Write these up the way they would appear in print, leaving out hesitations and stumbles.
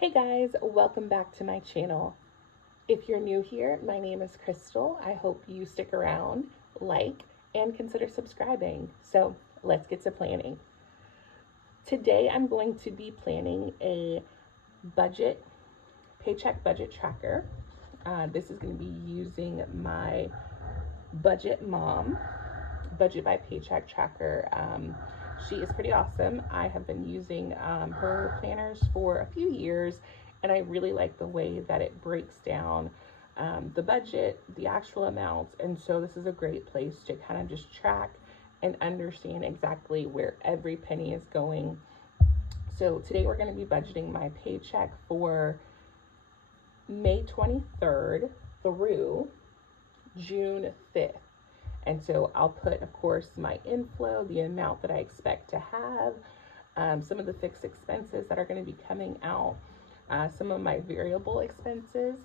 Hey guys, welcome back to my channel. If you're new here, my name is Crystal. I hope you stick around, like, and consider subscribing. So let's get to planning. Today I'm going to be planning a paycheck budget tracker. This is going to be using my Budget Mom Budget by Paycheck tracker. She is pretty awesome. I have been using her planners for a few years, and I really like the way that it breaks down the budget, the actual amounts, and so this is a great place to kind of just track and understand exactly where every penny is going. So today we're going to be budgeting my paycheck for May 23rd through June 5th. And so I'll put, of course, my inflow, the amount that I expect to have, some of the fixed expenses that are going to be coming out, some of my variable expenses,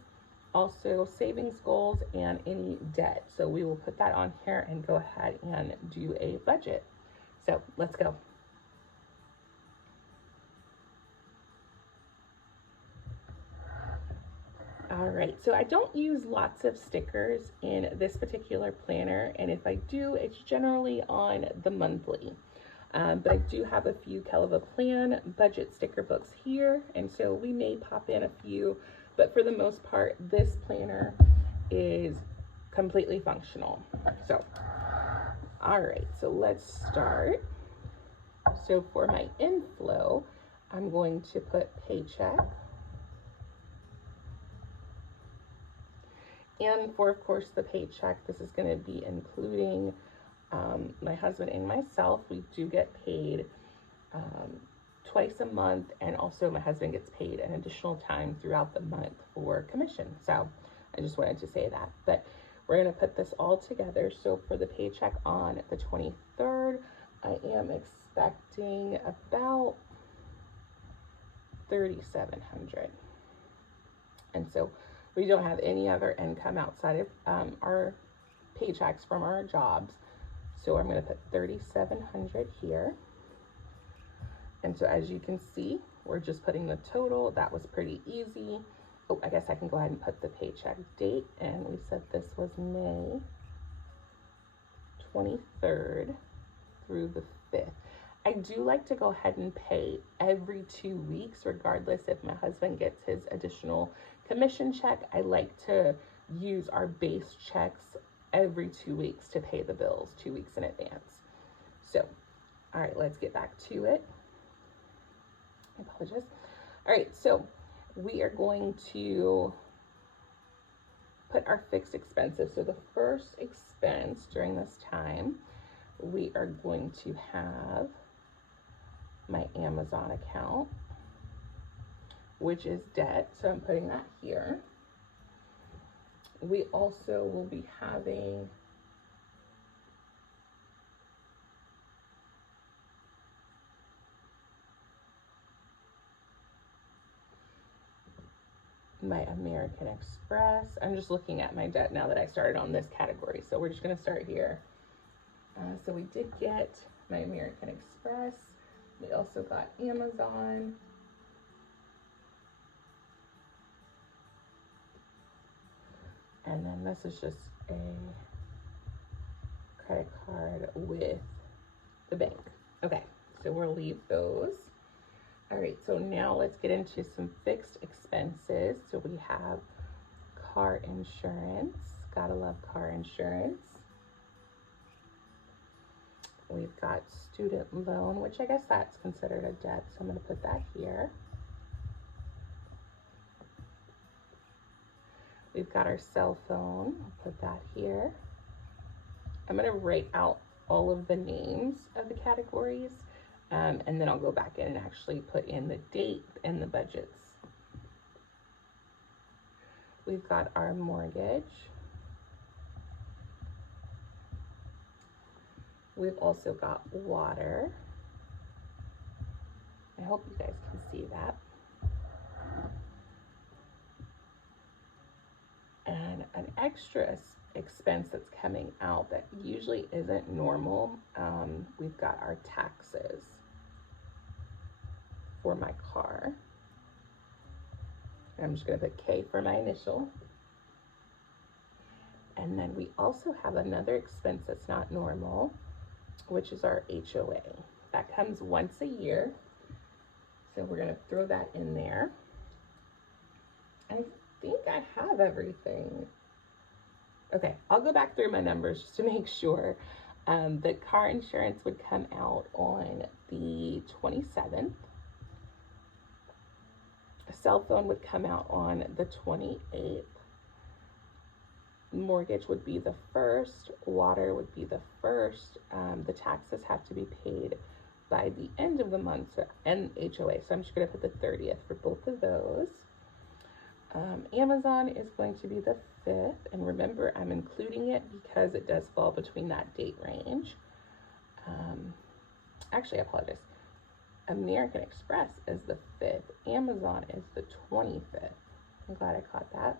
also savings goals, and any debt. So we will put that on here and go ahead and do a budget. So let's go. All right, so I don't use lots of stickers in this particular planner, and if I do, it's generally on the monthly. But I do have a few Kelva Plan budget sticker books here, and so we may pop in a few, but for the most part, this planner is completely functional. So, all right, so let's start. So for my inflow, I'm going to put paycheck. And for, of course, the paycheck, this is going to be including my husband and myself. We do get paid twice a month, and also my husband gets paid an additional time throughout the month for commission. So I just wanted to say that. But we're going to put this all together. So for the paycheck on the 23rd, I am expecting about $3,700. And so we don't have any other income outside of our paychecks from our jobs. So I'm going to put 3,700 here. And so as you can see, we're just putting the total. That was pretty easy. Oh, I guess I can go ahead and put the paycheck date. And we said this was May 23rd through the 5th. I do like to go ahead and pay every 2 weeks, regardless if my husband gets his additional commission check. I like to use our base checks every 2 weeks to pay the bills 2 weeks in advance. So, all right, let's get back to it. I apologize. All right, so we are going to put our fixed expenses. So the first expense during this time, we are going to have my Amazon account, which is debt. So I'm putting that here. We also will be having my American Express. I'm just looking at my debt now that I started on this category. So we're just going to start here. So we did get my American Express. We also got Amazon. And then this is just a credit card with the bank. Okay, so we'll leave those. All right, so now let's get into some fixed expenses. So we have car insurance. Gotta love car insurance. We've got student loan, which I guess that's considered a debt, so I'm going to put that here. We've got our cell phone. I'll put that here. I'm going to write out all of the names of the categories, and then I'll go back in and actually put in the date and the budgets. We've got our mortgage. We've also got water. I hope you guys can see that. And an extra expense that's coming out that usually isn't normal, we've got our taxes for my car. I'm just going to put K for my initial. And then we also have another expense that's not normal, which is our HOA. That comes once a year. So we're going to throw that in there. I think I have everything. Okay, I'll go back through my numbers just to make sure. The car insurance would come out on the 27th. A cell phone would come out on the 28th. Mortgage would be the 1st. Water would be the 1st. The taxes have to be paid by the end of the month, and HOA. So I'm just going to put the 30th for both of those. Amazon is going to be the 5th, and remember, I'm including it because it does fall between that date range. Actually, I apologize. American Express is the 5th. Amazon is the 25th. I'm glad I caught that.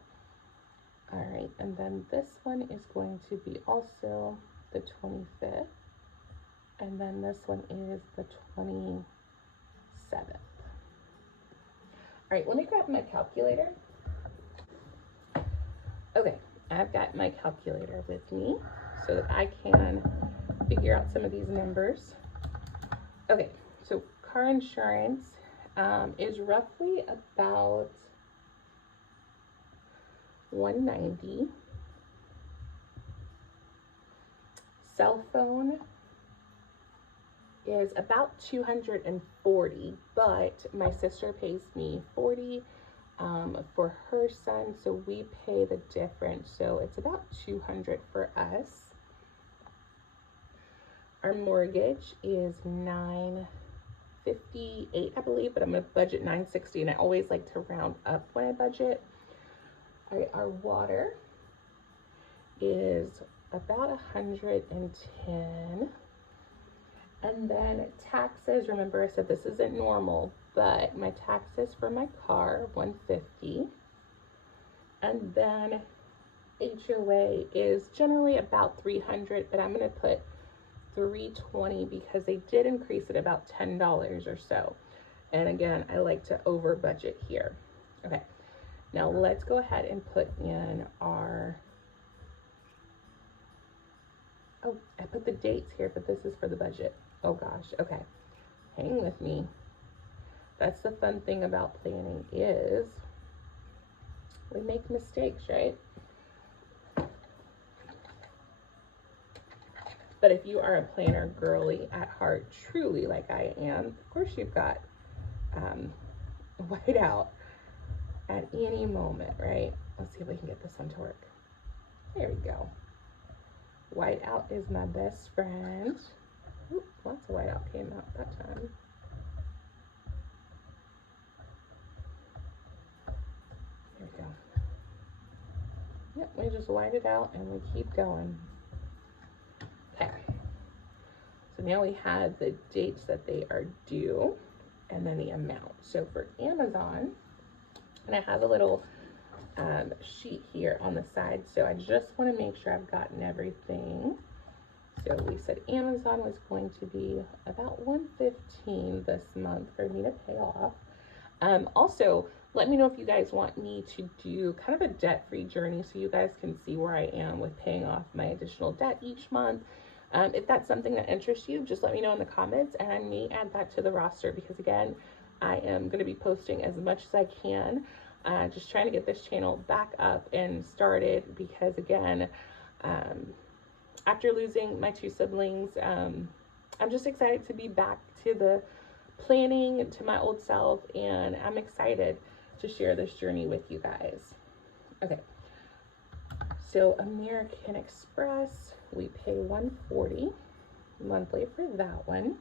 All right, and then this one is going to be also the 25th. And then this one is the 27th. All right, let me grab my calculator. Okay, I've got my calculator with me so that I can figure out some of these numbers. Okay, so car insurance is roughly about $190. Cell phone is about $240, but my sister pays me $40 for her son, so we pay the difference. So it's about $200 for us. Our mortgage is $958, I believe, but I'm gonna budget $960, and I always like to round up when I budget. All right, our water is about $110. And then taxes, remember I said this isn't normal, but my taxes for my car, $150. And then HOA is generally about $300, but I'm gonna put $320 because they did increase it about $10 or so. And again, I like to over budget here. Okay, now let's go ahead and put in our, oh, I put the dates here, but this is for the budget. Oh gosh, okay, hang with me. That's the fun thing about planning is we make mistakes, right? But if you are a planner girly at heart, truly like I am, of course you've got white out at any moment, right? Let's see if we can get this one to work. There we go. White out is my best friend. Ooh, lots of white out came out that time. There we go. Yep, we just white it out and we keep going. Okay. So now we have the dates that they are due and then the amount. So for Amazon, and I have a little sheet here on the side, so I just want to make sure I've gotten everything. So we said Amazon was going to be about $115 this month for me to pay off. Also, let me know if you guys want me to do kind of a debt-free journey so you guys can see where I am with paying off my additional debt each month. If that's something that interests you, just let me know in the comments and I may add that to the roster because again, I am going to be posting as much as I can. Just trying to get this channel back up and started because again, after losing my two siblings, I'm just excited to be back to the planning, to my old self, and I'm excited to share this journey with you guys. Okay, so American Express, we pay $140 monthly for that one.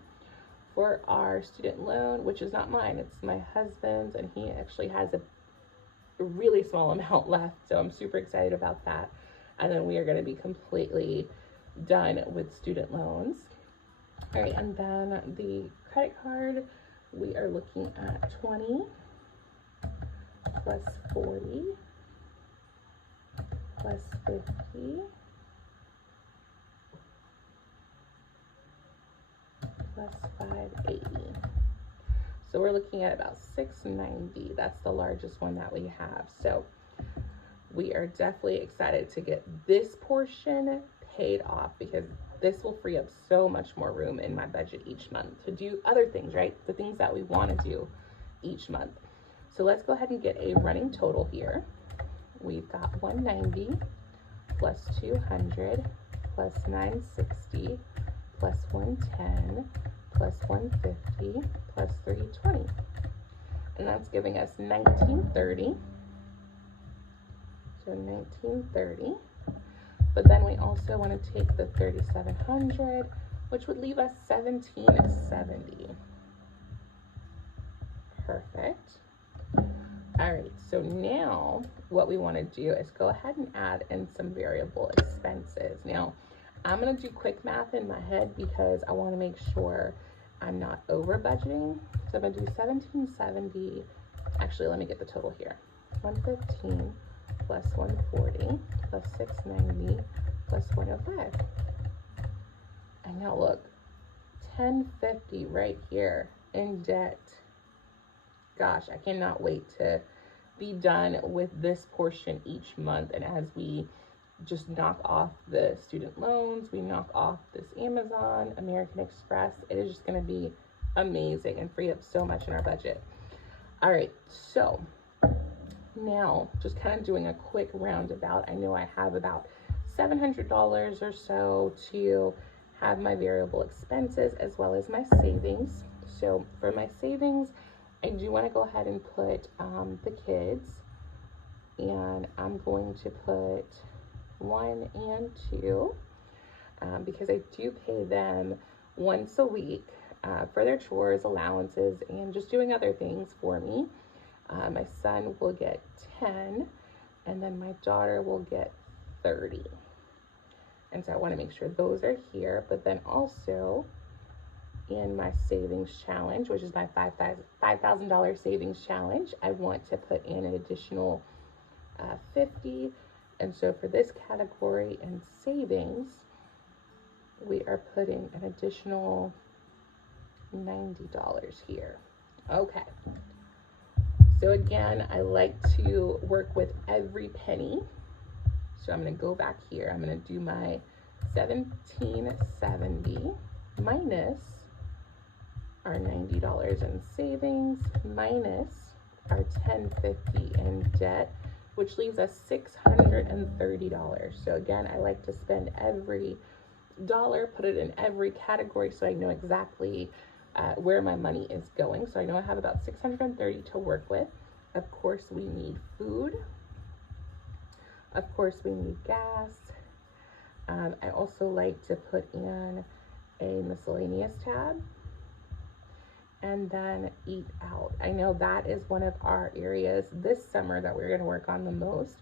For our student loan, which is not mine, it's my husband's, and he actually has a really small amount left, so I'm super excited about that. And then we are going to be completely done with student loans. All right, and then the credit card, we are looking at 20 plus 40 plus 50 plus 580. So we're looking at about $6.90. That's the largest one that we have. So we are definitely excited to get this portion paid off, because this will free up so much more room in my budget each month to do other things, right? The things that we want to do each month. So let's go ahead and get a running total here. We've got 190 plus 200 plus 960 plus 110 plus 150 plus 320. And that's giving us 1930. So 1930. But then we also want to take the 3700, which would leave us 1770. Perfect. All right, so now what we want to do is go ahead and add in some variable expenses. Now, I'm going to do quick math in my head because I want to make sure I'm not over budgeting. So I'm going to do 1770. Actually, let me get the total here. 115 plus 140 plus 690 plus 105. And now look, 1050 right here in debt. Gosh, I cannot wait to be done with this portion each month. And as we just knock off the student loans, we knock off this Amazon, American Express, it is just going to be amazing and free up so much in our budget. All right, so now just kind of doing a quick roundabout. I know I have about $700 or so to have my variable expenses as well as my savings. So for my savings, I do want to go ahead and put the kids, and I'm going to put 1 and 2 because I do pay them once a week for their chores, allowances, and just doing other things for me. My son will get 10, and then my daughter will get 30. And so I want to make sure those are here, but then also in my savings challenge, which is my $5,000 savings challenge, I want to put in an additional 50. And so for this category in savings, we are putting an additional $90 here. Okay. So again, I like to work with every penny. So I'm going to go back here. I'm going to do my 1770 minus our $90 in savings minus our $1050 in debt, which leaves us $630. So again, I like to spend every dollar, put it in every category so I know exactly where my money is going. So I know I have about $630 to work with. Of course, we need food. Of course, we need gas. I also like to put in a miscellaneous tab. And then eat out. I know that is one of our areas this summer that we're going to work on the most,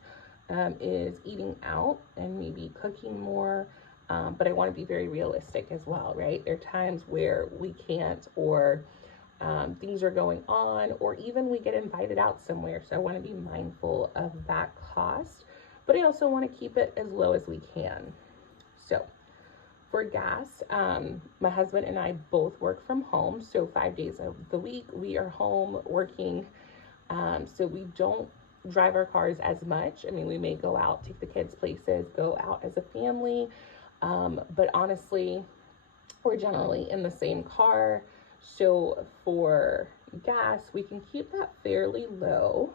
is eating out and maybe cooking more. But I want to be very realistic as well, right? There are times where we can't, or things are going on, or even we get invited out somewhere. So I want to be mindful of that cost, but I also want to keep it as low as we can. So for gas, my husband and I both work from home. So 5 days of the week, we are home working. So we don't drive our cars as much. I mean, we may go out, take the kids places, go out as a family. But honestly, we're generally in the same car. So for gas, we can keep that fairly low.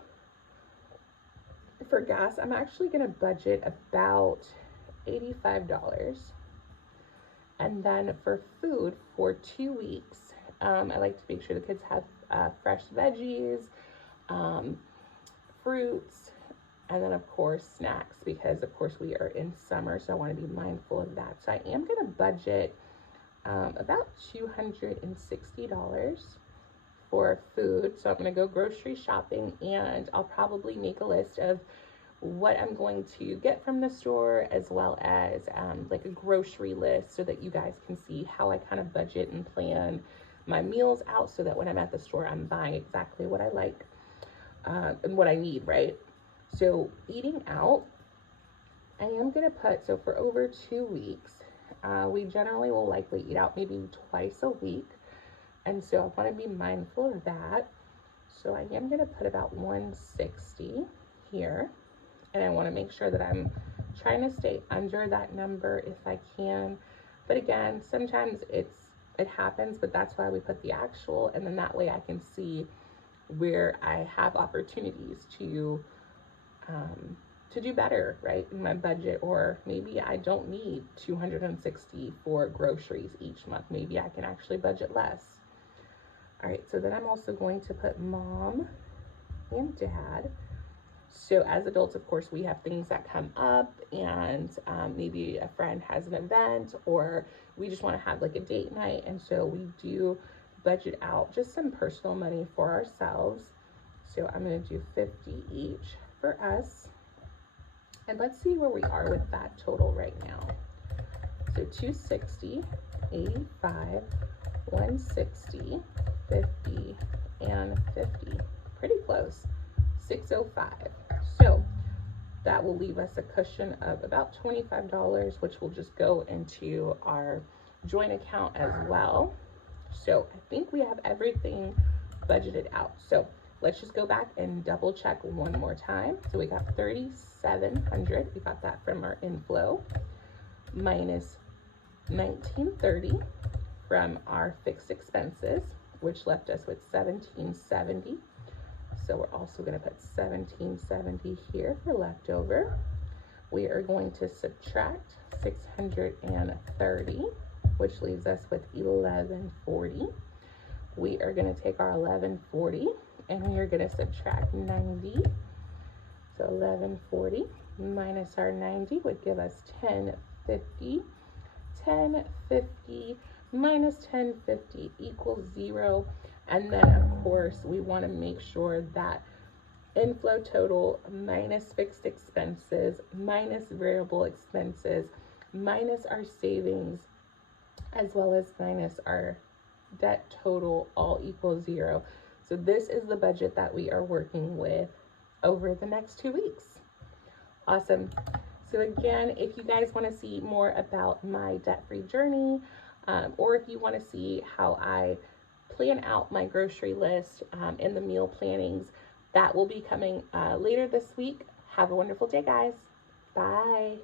For gas, I'm actually going to budget about $85. And then for food, for 2 weeks, I like to make sure the kids have fresh veggies, fruits, and then of course snacks, because of course we are in summer, so I want to be mindful of that. So I am going to budget about $260 for food. So I'm going to go grocery shopping, and I'll probably make a list of what I'm going to get from the store, as well as like a grocery list, so that you guys can see how I kind of budget and plan my meals out, so that when I'm at the store, I'm buying exactly what I like and what I need, right? So eating out, I am going to put, so for over 2 weeks, we generally will likely eat out maybe twice a week. And so I want to be mindful of that. So I am going to put about 160 here. And I want to make sure that I'm trying to stay under that number if I can. But again, sometimes it happens, but that's why we put the actual, and then that way I can see where I have opportunities to do better, right, in my budget. Or maybe I don't need 260 for groceries each month. Maybe I can actually budget less. All right, so then I'm also going to put mom and dad. So as adults, of course, we have things that come up, and maybe a friend has an event, or we just want to have like a date night. And so we do budget out just some personal money for ourselves. So I'm going to do 50 each for us. And let's see where we are with that total right now. So 260, 85, 160, 50, and 50. Pretty close. 605. So that will leave us a cushion of about $25, which will just go into our joint account as well. So I think we have everything budgeted out. So let's just go back and double check one more time. So we got 3,700. We got that from our inflow, minus 1,930 from our fixed expenses, which left us with 1,770. So we're also going to put 1,770 here for leftover. We are going to subtract 630, which leaves us with 1,140. We are going to take our 1,140 and we are going to subtract 90. So 1,140 minus our 90 would give us 1,050. 1,050 minus 1,050 equals 0. And then of course we want to make sure that inflow total minus fixed expenses minus variable expenses minus our savings as well as minus our debt total all equals 0. So this is the budget that we are working with over the next 2 weeks. Awesome. So again, if you guys want to see more about my debt-free journey, or if you want to see how I plan out my grocery list and the meal plannings, that will be coming later this week. Have a wonderful day, guys. Bye.